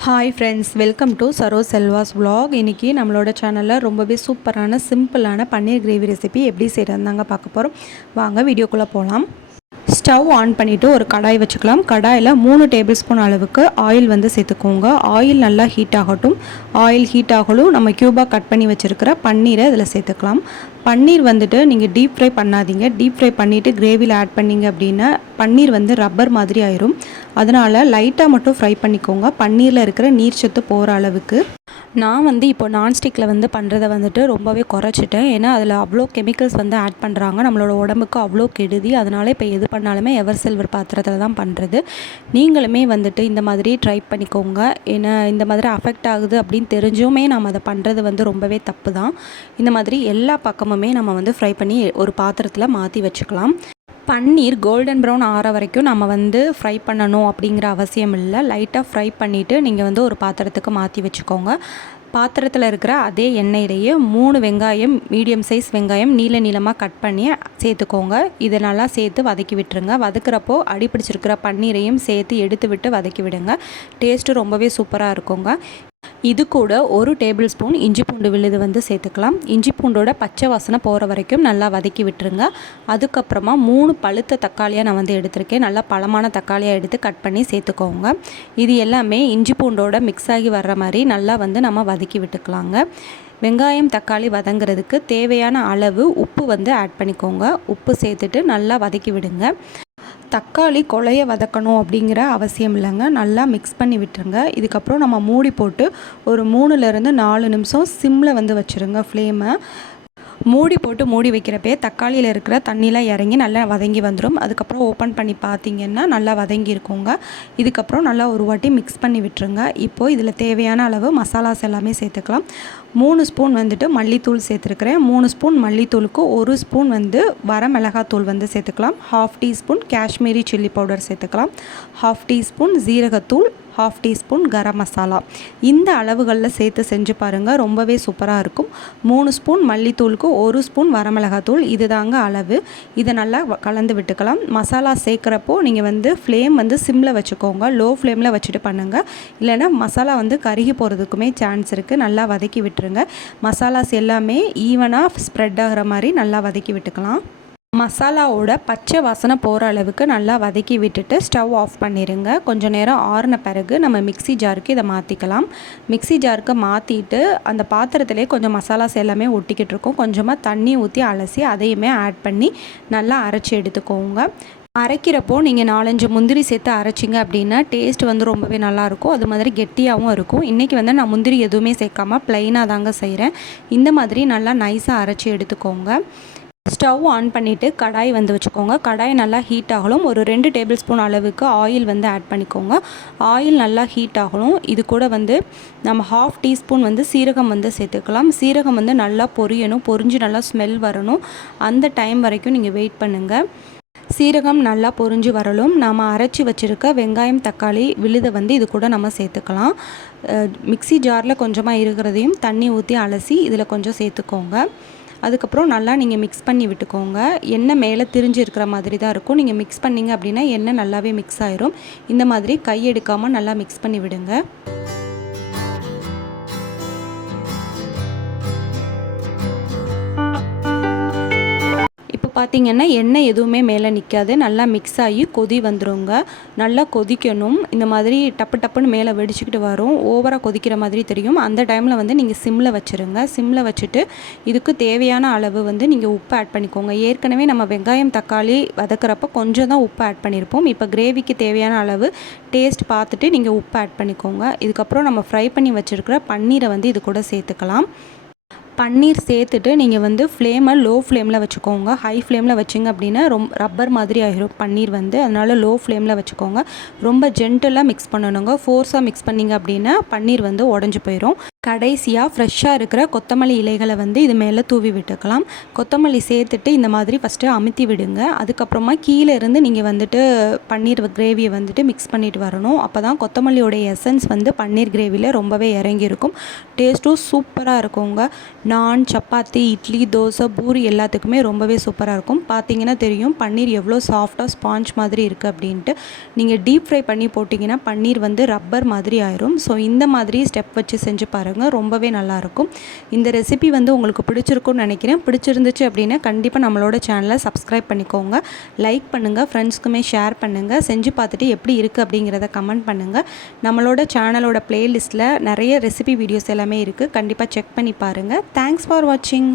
Hi friends welcome to Saro Selva's vlog. இன்றைக்கி நம்மளோட சேனலில் ரொம்பவே சூப்பரான சிம்பிளான பன்னீர் கிரேவி ரெசிபி எப்படி செய்கிறதாங்க பார்க்க போகிறோம் வாங்க வீடியோக்குள்ளே போகலாம் ஸ்டவ் ஆன் பண்ணிவிட்டு ஒரு கடாய் வச்சுக்கலாம். கடாயில் மூணு டேபிள் ஸ்பூன் அளவுக்கு ஆயில் வந்து சேர்த்துக்கோங்க. ஆயில் நல்லா ஹீட் ஆகட்டும். ஆயில் ஹீட் ஆகலும் நம்ம க்யூபாக கட் பண்ணி வச்சுருக்கிற பன்னீரை இதில் சேர்த்துக்கலாம். பன்னீர் வந்துட்டு நீங்கள் டீப் ஃப்ரை பண்ணாதீங்க. டீப் ஃப்ரை பண்ணிவிட்டு கிரேவியில் ஆட் பண்ணீங்க அப்படின்னா பன்னீர் வந்து ரப்பர் மாதிரி ஆயிரும். அதனால் லைட்டாக மட்டும் ஃப்ரை பண்ணிக்கோங்க. பன்னீரில் இருக்கிற நீர் சத்து போகிற அளவுக்கு. நான் வந்து இப்போ நான்ஸ்டிக்கில் வந்து பண்ணுறத வந்துட்டு ரொம்பவே குறைச்சிட்டேன். ஏன்னா அதில் அவ்வளோ கெமிக்கல்ஸ் வந்து ஆட் பண்ணுறாங்க நம்மளோட உடம்புக்கு அவ்வளோ கெடுதி. அதனால் இப்போ எது பண்ணாலுமே எவர் சில்வர் பாத்திரத்தில் தான் பண்ணுறது நீங்களுமே வந்துட்டு இந்த மாதிரி ட்ரை பண்ணிக்கோங்க. ஏன்னா இந்த மாதிரி அஃபெக்ட் ஆகுது அப்படின்னு தெரிஞ்சுமே நம்ம அதை பண்ணுறது வந்து ரொம்பவே தப்பு தான். இந்த மாதிரி எல்லா பக்கமுமே நம்ம வந்து ஃப்ரை பண்ணி ஒரு பாத்திரத்தில் மாற்றி வச்சுக்கலாம். பன்னீர் கோல்டன் ப்ரௌன் ஆற வரைக்கும் நம்ம வந்து ஃப்ரை பண்ணணும் அப்படிங்கிற அவசியம் இல்லை. லைட்டாக ஃப்ரை பண்ணிவிட்டு நீங்கள் வந்து ஒரு பாத்திரத்துக்கு மாற்றி வச்சுக்கோங்க. பாத்திரத்தில் இருக்கிற அதே எண்ணெயிலேயே மூணு வெங்காயம் மீடியம் சைஸ் வெங்காயம் நீள நீளமாக கட் பண்ணி சேர்த்துக்கோங்க. இதை நல்லா சேர்த்து வதக்கி விட்டுருங்க. வதக்குறப்போ அடி பிடிச்சிருக்கிற பன்னீரையும் சேர்த்து எடுத்து விட்டு வதக்கி விடுங்க. டேஸ்ட்டு ரொம்பவே சூப்பராக இருக்குங்க. இது கூட ஒரு டேபிள் ஸ்பூன் இஞ்சி பூண்டு விழுது வந்து சேர்த்துக்கலாம். இஞ்சி பூண்டோட பச்சை வாசனை போகிற வரைக்கும் நல்லா வதக்கி விட்டுருங்க. அதுக்கப்புறமா மூணு பழுத்த தக்காளியாக நான் வந்து எடுத்திருக்கேன். நல்லா பழமான தக்காளியாக எடுத்து கட் பண்ணி சேர்த்துக்கோங்க. இது எல்லாமே இஞ்சி பூண்டோட மிக்ஸ் ஆகி வர்ற மாதிரி நல்லா வந்து நம்ம வதக்கி விட்டுக்கலாங்க. வெங்காயம் தக்காளி வதங்குறதுக்கு தேவையான அளவு உப்பு வந்து ஆட் பண்ணிக்கோங்க. உப்பு சேர்த்துட்டு நல்லா வதக்கி விடுங்க. தக்காளி கொலைய வதக்கணும் அப்படிங்கிற அவசியம் இல்லைங்க. நல்லா மிக்ஸ் பண்ணி விட்டுருங்க. இதுக்கப்புறம் நம்ம மூடி போட்டு ஒரு மூணுலேருந்து நாலு நிமிஷம் சிம்மில் வந்து வச்சுருங்க ஃப்ளேமை மூடி போட்டு மூடி வைக்கிறப்பே தக்காளியில் இருக்கிற தண்ணியெலாம் இறங்கி நல்லா வதங்கி வந்துடும் அதுக்கப்புறம் ஓப்பன் பண்ணி பார்த்தீங்கன்னா நல்லா வதங்கி இருக்குங்க. இதுக்கப்புறம் நல்லா ஒரு வாட்டி மிக்ஸ் பண்ணி விட்டுருங்க. இப்போது இதில் தேவையான அளவு மசாலாஸ் எல்லாமே சேர்த்துக்கலாம். மூணு ஸ்பூன் வந்துட்டு மல்லித்தூள் சேர்த்துருக்குறேன். மூணு ஸ்பூன் மல்லித்தூளுக்கு ஒரு ஸ்பூன் வந்து வர மிளகாத்தூள் வந்து சேர்த்துக்கலாம். Half teaspoon Kashmiri chilli powder சேர்த்துக்கலாம். ஹாஃப் டீஸ்பூன் ஜீரகத்தூள் ஹாஃப் டீஸ்பூன் கரம் மசாலா இந்த அளவுகளில் சேர்த்து செஞ்சு பாருங்கள் ரொம்பவே சூப்பராக இருக்கும். மூணு ஸ்பூன் மல்லித்தூளுக்கு ஒரு ஸ்பூன் வரமிளகாத்தூள் இது தாங்க அளவு. இதை நல்லா கலந்து விட்டுக்கலாம். மசாலா சேர்க்குறப்போ நீங்கள் வந்து ஃப்ளேம் வந்து சிம்மில் வச்சுக்கோங்க. லோ ஃப்ளேமில் வச்சுட்டு பண்ணுங்கள் இல்லைன்னா மசாலா வந்து கருகி போகிறதுக்குமே சான்ஸ் இருக்குது நல்லா வதக்கி விட்டுருங்க. மசாலாஸ் எல்லாமே ஈவனாக ஸ்ப்ரெட் ஆகிற மாதிரி நல்லா வதக்கி விட்டுக்கலாம். மசாலாவோட பச்சை வாசனை போகிற அளவுக்கு நல்லா வதக்கி விட்டுட்டு ஸ்டவ் ஆஃப் பண்ணிடுங்க கொஞ்சம் நேரம் ஆறின பிறகு நம்ம மிக்ஸி ஜாருக்கு இதை மாற்றிக்கலாம் மிக்ஸி ஜாருக்கு மாற்றிட்டு அந்த பாத்திரத்திலே கொஞ்சம் மசாலாஸ் எல்லாமே ஒட்டிக்கிட்டு இருக்கும். கொஞ்சமாக தண்ணி ஊற்றி அலசி அதையுமே ஆட் பண்ணி நல்லா அரைச்சி எடுத்துக்கோங்க. அரைக்கிறப்போ நீங்கள் நாலஞ்சு முந்திரி சேர்த்து அரைச்சிங்க அப்படின்னா டேஸ்ட் வந்து ரொம்பவே நல்லாயிருக்கும் அது மாதிரி கெட்டியாகவும் இருக்கும். இன்றைக்கி வந்து நான் முந்திரி எதுவுமே சேர்க்காம ப்ளைனாக தாங்க செய்கிறேன் இந்த மாதிரி நல்லா நைஸாக அரைச்சி எடுத்துக்கோங்க. ஸ்டவ் ஆன் பண்ணிவிட்டு கடாய் வந்து வச்சுக்கோங்க. கடாய் நல்லா ஹீட் ஆகணும். ஒரு ரெண்டு டேபிள் ஸ்பூன் அளவுக்கு ஆயில் வந்து ஆட் பண்ணிக்கோங்க. ஆயில் நல்லா ஹீட் ஆகணும். இது கூட வந்து நம்ம ஹாஃப் டீஸ்பூன் வந்து சீரகம் வந்து சேர்த்துக்கலாம். சீரகம் வந்து நல்லா பொரியணும். பொரிஞ்சு நல்லா ஸ்மெல் வரணும். அந்த டைம் வரைக்கும் நீங்கள் வெயிட் பண்ணுங்கள் சீரகம் நல்லா பொரிஞ்சு வரலும். நாம் அரைச்சி வச்சுருக்க வெங்காயம் தக்காளி விழுதை வந்து இது கூட நம்ம சேர்த்துக்கலாம். மிக்சி மிக்ஸி ஜாரில் கொஞ்சமாக இருக்கிறதையும் தண்ணி ஊற்றி அலசி இதில் கொஞ்சம் சேர்த்துக்கோங்க. அதுக்கப்புறம் நல்லா நீங்கள் மிக்ஸ் பண்ணி விட்டுக்கோங்க. எண்ணெய் மேலே திரிஞ்சு இருக்கிற மாதிரி தான் இருக்கும். நீங்கள் மிக்ஸ் பண்ணிங்க அப்படின்னா எண்ணெய் நல்லாவே மிக்ஸ் ஆயிரும். இந்த மாதிரி கை எடுக்காமல் நல்லா மிக்ஸ் பண்ணி விடுங்க. பார்த்திங்கன்னா எண்ணெய் எதுவுமே மேலே நிற்காது நல்லா மிக்ஸ் ஆகி கொதி வந்துருங்க. நல்லா கொதிக்கணும். இந்த மாதிரி டப்பு டப்புன்னு மேலே வெடிச்சுக்கிட்டு வரும். ஓவராக கொதிக்கிற மாதிரி தெரியும். அந்த டைமில் வந்து நீங்கள் சிம்மில் வச்சுருங்க. சிம்மில் வச்சுட்டு இதுக்கு தேவையான அளவு வந்து நீங்கள் உப்பு ஆட் பண்ணிக்கோங்க. ஏற்கனவே நம்ம வெங்காயம் தக்காளி வதக்குறப்ப கொஞ்சம் தான் உப்பு ஆட் பண்ணியிருப்போம் இப்போ கிரேவிக்கு தேவையான அளவு டேஸ்ட் பார்த்துட்டு நீங்கள் உப்பு ஆட் பண்ணிக்கோங்க. இதுக்கப்புறம் நம்ம ஃப்ரை பண்ணி வச்சுருக்கிற பன்னீரை வந்து இது கூட சேர்த்துக்கலாம். பன்னீர் சேர்த்துட்டு நீங்கள் வந்து ஃப்ளேமை லோ ஃப்ளேமில் வச்சுக்கோங்க ஹை ஃப்ளேமில் வச்சிங்க அப்படின்னா ரொம்ப ரப்பர் மாதிரி ஆகிரும் பன்னீர் வந்து. அதனால் லோ ஃப்ளேமில் வச்சுக்கோங்க. ரொம்ப ஜென்டலாக மிக்ஸ் பண்ணணுங்க. ஃபோர்ஸாக மிக்ஸ் பண்ணிங்க அப்படின்னா பன்னீர் வந்து உடஞ்சி போயிடும் கடைசியாக ஃப்ரெஷ்ஷாக இருக்கிற கொத்தமல்லி இலைகளை வந்து இது மேலே தூவி விட்டுக்கலாம். கொத்தமல்லி சேர்த்துட்டு இந்த மாதிரி ஃபஸ்ட்டு அமுத்தி விடுங்க. அதுக்கப்புறமா கீழே இருந்து நீங்கள் வந்துட்டு பன்னீர் கிரேவியை வந்துட்டு மிக்ஸ் பண்ணிட்டு வரணும். அப்போ தான் கொத்தமல்லியோடைய எசன்ஸ் வந்து பன்னீர் கிரேவியில் ரொம்பவே இறங்கியிருக்கும். டேஸ்ட்டும் சூப்பராக இருக்குங்க. நான் சப்பாத்தி இட்லி தோசை பூரி எல்லாத்துக்குமே ரொம்பவே சூப்பராக இருக்கும். பார்த்தீங்கன்னா தெரியும் பன்னீர் எவ்வளோ சாஃப்டாக ஸ்பாஞ்ச் மாதிரி இருக்குது அப்படின்ட்டு. நீங்கள் டீப் ஃப்ரை பண்ணி போட்டிங்கன்னா பன்னீர் வந்து ரப்பர் மாதிரி ஆயிரும். ஸோ இந்த மாதிரி ஸ்டெப் வச்சு செஞ்சு பாருங்கள் பாருங்கள் ரொம்பவே நல்லாயிருக்கும் இந்த ரெசிபி வந்து உங்களுக்கு பிடிச்சிருக்கும்னு நினைக்கிறேன். பிடிச்சிருந்துச்சு அப்படின்னா கண்டிப்பாக நம்மளோட சேனலை சப்ஸ்கிரைப் பண்ணிக்கோங்க. லைக் பண்ணுங்கள் ஃப்ரெண்ட்ஸ்க்குமே ஷேர் பண்ணுங்கள் செஞ்சு பார்த்துட்டு எப்படி இருக்குது அப்படிங்கிறத கமெண்ட் பண்ணுங்கள் நம்மளோட சேனலோட ப்ளேலிஸ்ட்டில் நிறைய ரெசிபி வீடியோஸ் எல்லாமே இருக்குது கண்டிப்பாக செக் பண்ணி பாருங்கள் தேங்க்ஸ் ஃபார் வாட்சிங்